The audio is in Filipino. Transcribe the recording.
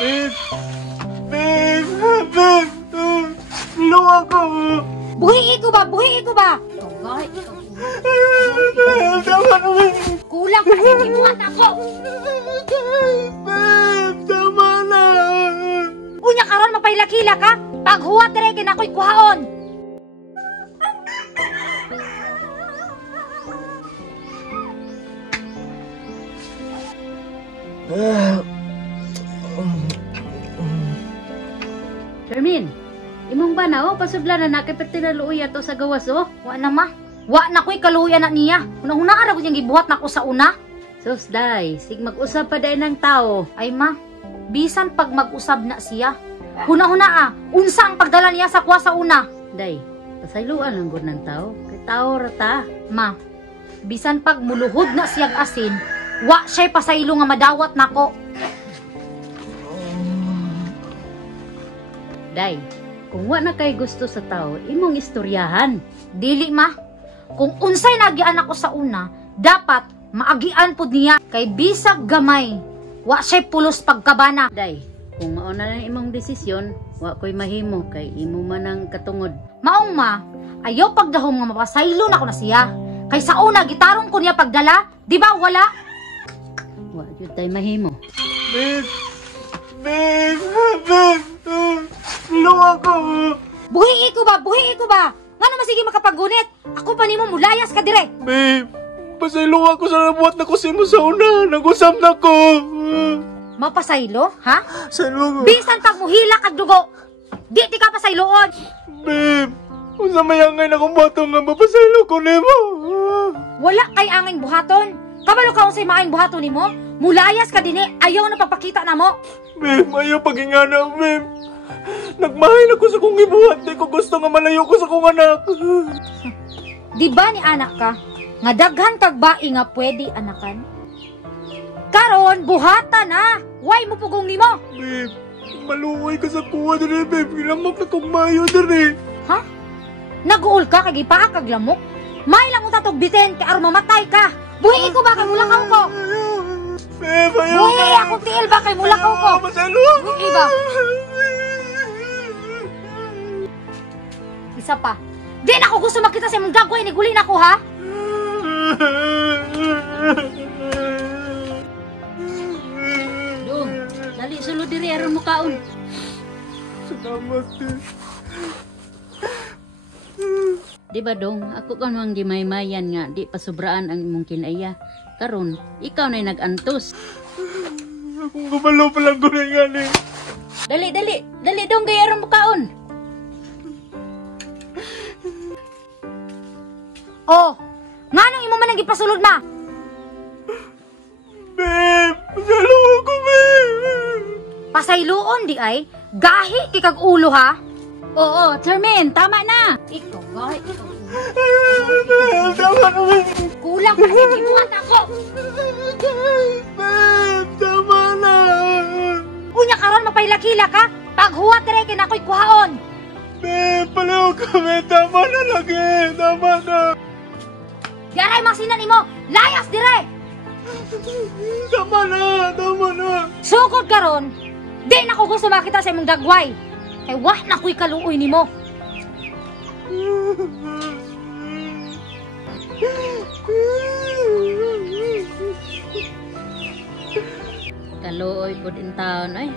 Babe! Babe! Babe! Tulong ako! Buhiin ko ba? Buhiin ko ba? Tungay. Babe! Tama na, babe! Kulang pa sa tibuhat ako! Babe! Tama na! Unya karon mapailakila ka? Paghuwat dire kin ako'y kuhaon! Shermin, imong ba na pasudla na nakipirti na luuya to sa gawas Wa na ma. Wa na ko'y kaluya na niya. Una-una ara ko niyang gibuhat na ko sa una. Sus day, sig mag-usap pa day ng tao. Ay ma, bisan pag mag-usab na siya. Huna-huna unsa ang pagdala niya sa kuha sa una? Day, pasayloan lang gud ng tao. Kay tao ra ta. Ma, bisan pag muluhod na siyang asin, wa siya'y pasaylo nga madawat nako. Day, kung wa na kay gusto sa tao, imong istoryahan. Dili ma. Kung unsay nagian ako sa una, dapat maagian pud niya kay bisag gamay. Wa siya'y pulos pagkabana. Day, kung mao na lang imong desisyon, wa ko'y mahimo kay imo man ang katungod. Maong ma, ayaw pagdahom nga mapasaylo na ko na siya. Kay sa una, gitarong ko niya pagdala, di ba wala? Wa jud tay mahimo. Babe! Babe! Babe! Tulong ako! Buhiin ko ba? Buhiin ko ba? Ngano masige makapagunit? Ako pa nimo mulayas ka dire. Babe! Pasaylo ako sa nabuhat na kusin mo sa una. Nag-usap na ko. Mapasaylo, ha? Saylo ko. Bisan pag muhila kag dugo, di ka pasayloon. Babe! Kung sa mayangay na kong batong nga mapasaylo ko nemo. Wala kay angin buhaton. Kabalo ka unsay maayong buhaton nimo? Mulayas ka dinhi, ayaw na pagpakita na mo. Babe, ayaw pagingana, babe. Nagmahal ako sa kong ibuhat. Di ko gusto nga malayo ko sa kong anak. Di ba ni anak ka? Nga daghan kag bai nga pwede anakan? Karon buhata na. Why mo pugong nimo? Babe, maluoy ka sa kuha dali, babe. Gilamok na kong mayo dali. Ha? Naguol ka kag ipaa kag lamok? May lang uta tog biten kay aron mamatay ka. Buhi ko ba kay mulakaw ko? Babe, ayaw Buhi ako tiil ba kay mulakaw ko? Masalo ako. Buhi ba? Isa pa. Di na ako gusto makita sa imong dagway ni gulin ako ha? Dong, dali sulod diri aron mo kaon. Salamat, eh. Di ba dong, ako kan mang gimaymayan nga di pasubraan ang imong kinaya. Karon, ikaw na'y nag-antos. Akong gumalo pa lang gunay nga ni. Dali dong gay aron mo kaon. Oh, nganong imo man ang gipasulod ma? Babe, masalo ako, babe. Pasayloon di ay, gahi kikag ulo ha? Oo, Charmaine, tama na. Ikaw gahi, ikaw. Babe, tama na, babe. Kulang pa sa tibuhat ako. Babe, tama na. Unya karon mapailakila ka? Paghuwat dire kin ako'y kuhaon. Babe, palayo ka, babe. Tama na lagi. Tama na. Yaray masinan nimo, layas dire. Tama na, tama na. Sukod karon, di na ko gusto makita sa imong dagway. Kay wa na ko'y kaluoy nimo. Kaluoy po din taon, ay.